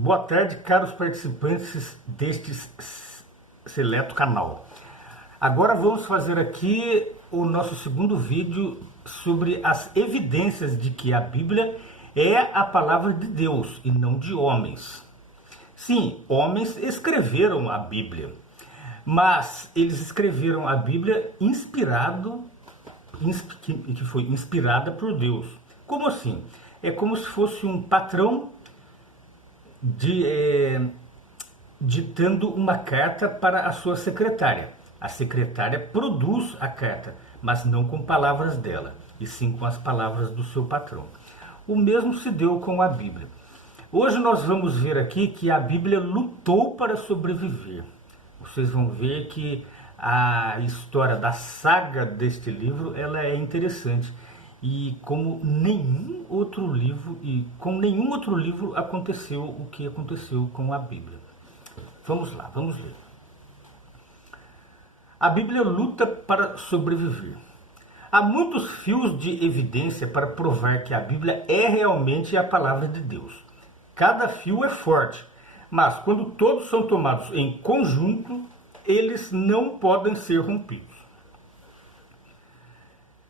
Boa tarde, caros participantes deste seleto canal. Agora vamos fazer aqui o nosso segundo vídeo sobre as evidências de que a Bíblia é a palavra de Deus e não de homens. Sim, homens escreveram a Bíblia, mas eles escreveram a Bíblia que foi inspirada por Deus. Como assim? É como se fosse um patrão ditando uma carta para a sua secretária. A secretária produz a carta, mas não com palavras dela, e sim com as palavras do seu patrão. O mesmo se deu com a Bíblia. Hoje nós vamos ver aqui que a Bíblia lutou para sobreviver. Vocês vão ver que a história da saga deste livro ela é interessante. E com nenhum outro livro aconteceu o que aconteceu com a Bíblia. Vamos lá, vamos ler. A Bíblia luta para sobreviver. Há muitos fios de evidência para provar que a Bíblia é realmente a palavra de Deus. Cada fio é forte, mas quando todos são tomados em conjunto, eles não podem ser rompidos.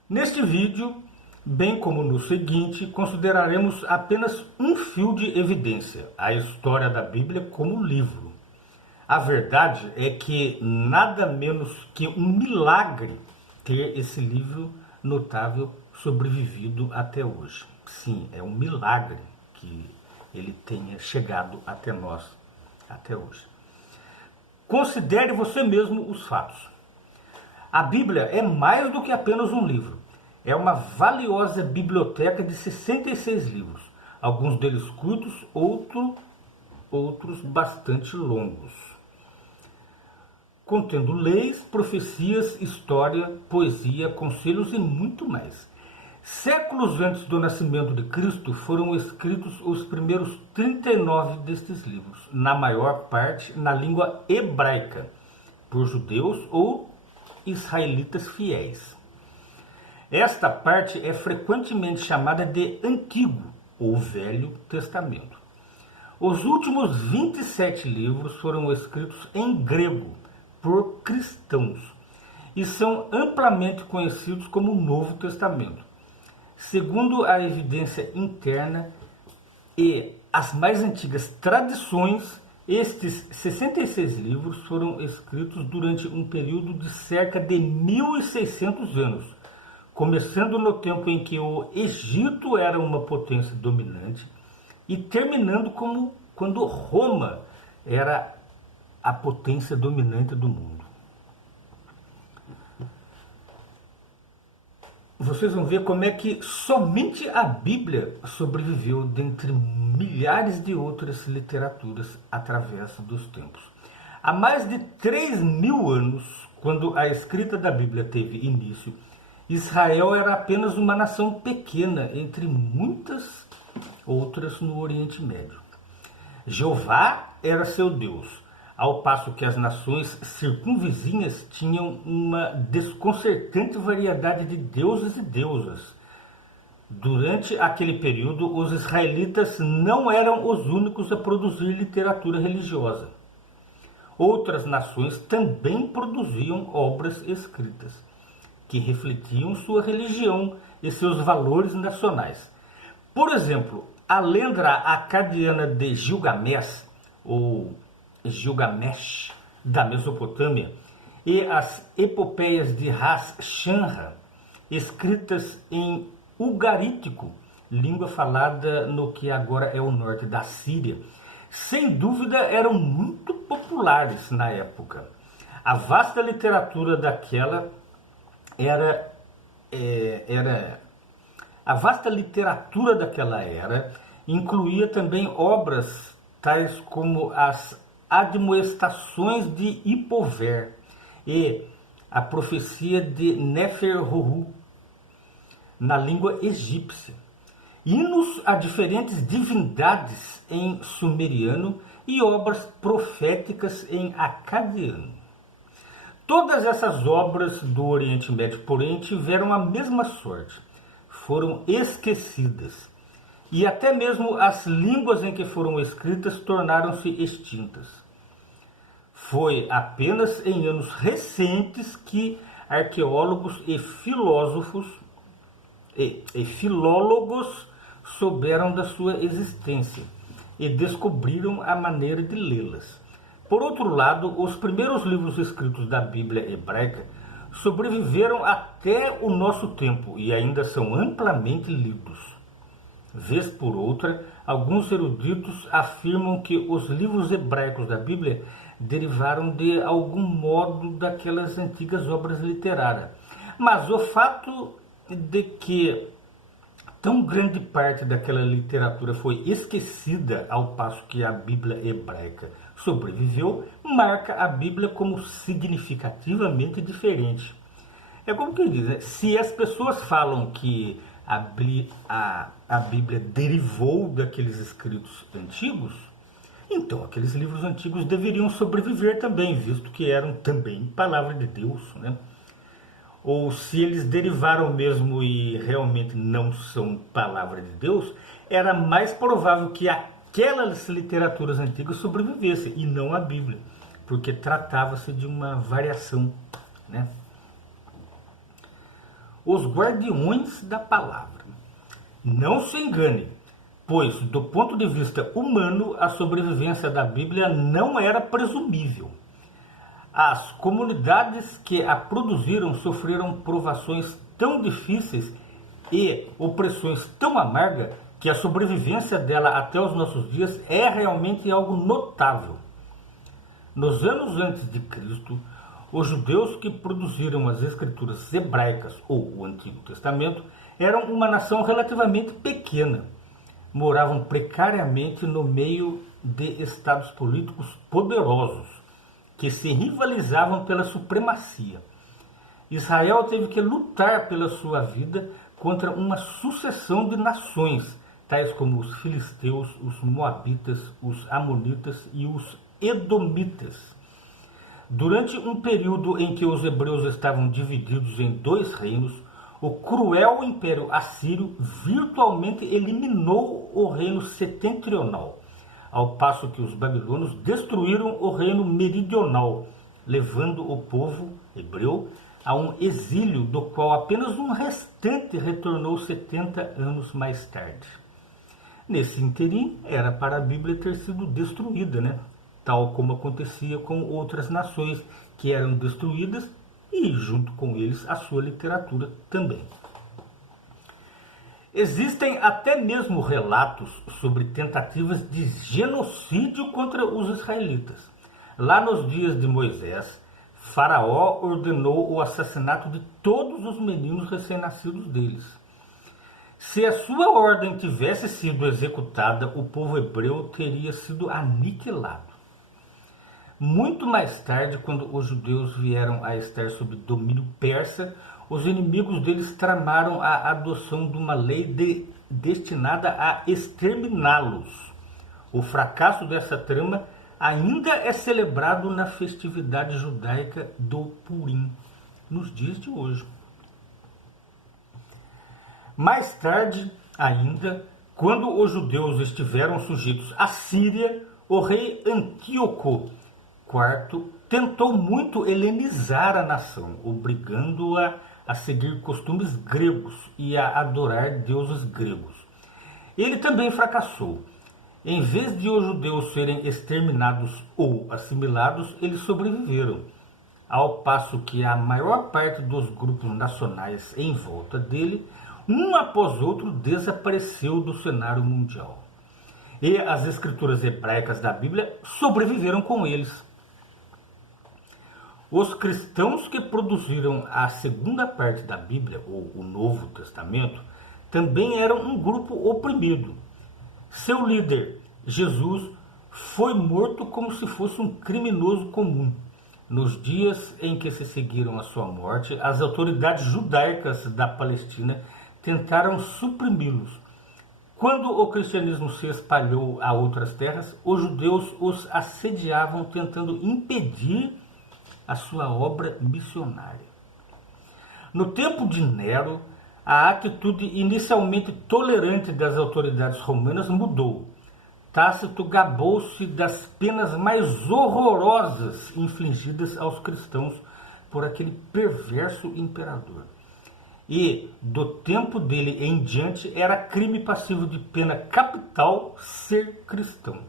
Neste vídeo, bem como no seguinte, consideraremos apenas um fio de evidência, a história da Bíblia como livro. A verdade é que nada menos que um milagre ter esse livro notável sobrevivido até hoje. Sim, é um milagre que ele tenha chegado até nós até hoje. Considere você mesmo os fatos. A Bíblia é mais do que apenas um livro. É uma valiosa biblioteca de 66 livros, alguns deles curtos, outros bastante longos, contendo leis, profecias, história, poesia, conselhos e muito mais. Séculos antes do nascimento de Cristo foram escritos os primeiros 39 destes livros, na maior parte na língua hebraica, por judeus ou israelitas fiéis. Esta parte é frequentemente chamada de Antigo ou Velho Testamento. Os últimos 27 livros foram escritos em grego por cristãos e são amplamente conhecidos como Novo Testamento. Segundo a evidência interna e as mais antigas tradições, estes 66 livros foram escritos durante um período de cerca de 1.600 anos, começando no tempo em que o Egito era uma potência dominante e terminando quando Roma era a potência dominante do mundo. Vocês vão ver como é que somente a Bíblia sobreviveu dentre milhares de outras literaturas através dos tempos. Há mais de 3.000 anos, quando a escrita da Bíblia teve início, Israel era apenas uma nação pequena entre muitas outras no Oriente Médio. Jeová era seu Deus, ao passo que as nações circunvizinhas tinham uma desconcertante variedade de deuses e deusas. Durante aquele período, os israelitas não eram os únicos a produzir literatura religiosa. Outras nações também produziam obras escritas que refletiam sua religião e seus valores nacionais. Por exemplo, a lenda acadiana de Gilgamesh, ou Gilgamesh, da Mesopotâmia, e as epopeias de Ras-Shanra, escritas em ugarítico, língua falada no que agora é o norte da Síria, sem dúvida eram muito populares na época. A vasta literatura daquela era incluía também obras tais como as admoestações de Hipover e a profecia de Neferhoru na língua egípcia, hinos a diferentes divindades em sumeriano e obras proféticas em acadiano. Todas essas obras do Oriente Médio, porém, tiveram a mesma sorte. Foram esquecidas e até mesmo as línguas em que foram escritas tornaram-se extintas. Foi apenas em anos recentes que arqueólogos e filósofos e filólogos souberam da sua existência e descobriram a maneira de lê-las. Por outro lado, os primeiros livros escritos da Bíblia hebraica sobreviveram até o nosso tempo e ainda são amplamente lidos. Vez por outra, alguns eruditos afirmam que os livros hebraicos da Bíblia derivaram de algum modo daquelas antigas obras literárias. Mas o fato de que tão grande parte daquela literatura foi esquecida ao passo que a Bíblia hebraica sobreviveu, marca a Bíblia como significativamente diferente. É como que diz, né? Se as pessoas falam que a Bíblia derivou daqueles escritos antigos, então aqueles livros antigos deveriam sobreviver também, visto que eram também palavra de Deus, né? Ou se eles derivaram mesmo e realmente não são palavra de Deus, era mais provável que aquelas literaturas antigas sobrevivessem e não a Bíblia, porque tratava-se de uma variação, né? Os guardiões da palavra. Não se engane, pois do ponto de vista humano a sobrevivência da Bíblia não era presumível. As comunidades que a produziram sofreram provações tão difíceis e opressões tão amargas que a sobrevivência dela até os nossos dias é realmente algo notável. Nos anos antes de Cristo, os judeus que produziram as escrituras hebraicas ou o Antigo Testamento eram uma nação relativamente pequena. Moravam precariamente no meio de estados políticos poderosos que se rivalizavam pela supremacia. Israel teve que lutar pela sua vida contra uma sucessão de nações, tais como os filisteus, os moabitas, os amonitas e os edomitas. Durante um período em que os hebreus estavam divididos em dois reinos, o cruel Império Assírio virtualmente eliminou o reino setentrional, ao passo que os babilônios destruíram o reino meridional, levando o povo hebreu a um exílio do qual apenas um restante retornou 70 anos mais tarde. Nesse interim, era para a Bíblia ter sido destruída, né? Tal como acontecia com outras nações que eram destruídas e, junto com eles, a sua literatura também. Existem até mesmo relatos sobre tentativas de genocídio contra os israelitas. Lá nos dias de Moisés, Faraó ordenou o assassinato de todos os meninos recém-nascidos deles. Se a sua ordem tivesse sido executada, o povo hebreu teria sido aniquilado. Muito mais tarde, quando os judeus vieram a estar sob domínio persa, os inimigos deles tramaram a adoção de uma lei destinada a exterminá-los. O fracasso dessa trama ainda é celebrado na festividade judaica do Purim, nos dias de hoje. Mais tarde ainda, quando os judeus estiveram sujeitos à Síria, o rei Antíoco IV tentou muito helenizar a nação, obrigando-a a seguir costumes gregos e a adorar deuses gregos. Ele também fracassou. Em vez de os judeus serem exterminados ou assimilados, eles sobreviveram, ao passo que a maior parte dos grupos nacionais em volta dele, um após outro, desapareceu do cenário mundial. E as escrituras hebraicas da Bíblia sobreviveram com eles. Os cristãos que produziram a segunda parte da Bíblia, ou o Novo Testamento, também eram um grupo oprimido. Seu líder, Jesus, foi morto como se fosse um criminoso comum. Nos dias em que se seguiram a sua morte, as autoridades judaicas da Palestina tentaram suprimi-los. Quando o cristianismo se espalhou a outras terras, os judeus os assediavam tentando impedir a sua obra missionária. No tempo de Nero, A atitude inicialmente tolerante das autoridades romanas mudou. Tácito gabou-se das penas mais horrorosas infligidas aos cristãos por aquele perverso imperador. E, do tempo dele em diante, era crime passivo de pena capital ser cristão.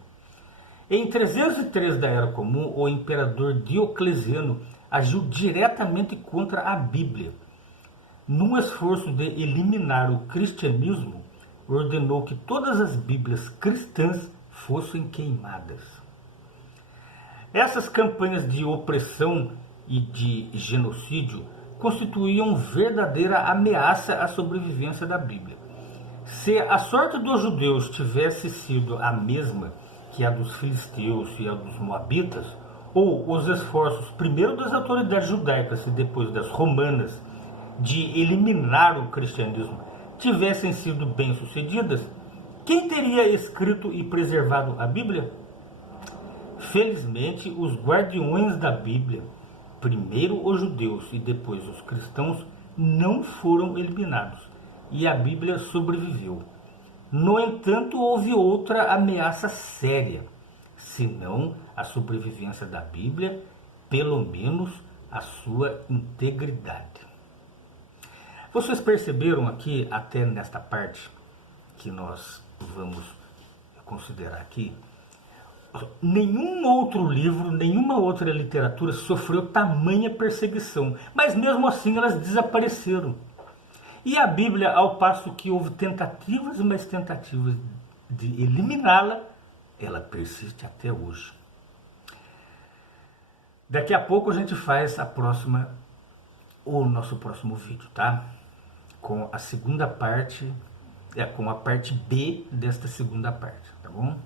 Em 303 da Era Comum, o imperador Diocleciano agiu diretamente contra a Bíblia. Num esforço de eliminar o cristianismo, ordenou que todas as Bíblias cristãs fossem queimadas. Essas campanhas de opressão e de genocídio constituíam verdadeira ameaça à sobrevivência da Bíblia. Se a sorte dos judeus tivesse sido a mesma que a dos filisteus e a dos moabitas, ou os esforços primeiro das autoridades judaicas e depois das romanas de eliminar o cristianismo tivessem sido bem-sucedidas, quem teria escrito e preservado a Bíblia? Felizmente, os guardiões da Bíblia, primeiro os judeus e depois os cristãos, não foram eliminados e a Bíblia sobreviveu. No entanto, houve outra ameaça séria, senão a sobrevivência da Bíblia, pelo menos a sua integridade. Vocês perceberam aqui, até nesta parte que nós vamos considerar aqui, nenhum outro livro, nenhuma outra literatura sofreu tamanha perseguição, mas mesmo assim elas desapareceram. E a Bíblia, ao passo que houve tentativas e mais tentativas de eliminá-la, ela persiste até hoje. Daqui a pouco a gente faz o nosso próximo vídeo, tá? Com a segunda parte, com a parte B desta segunda parte, tá bom?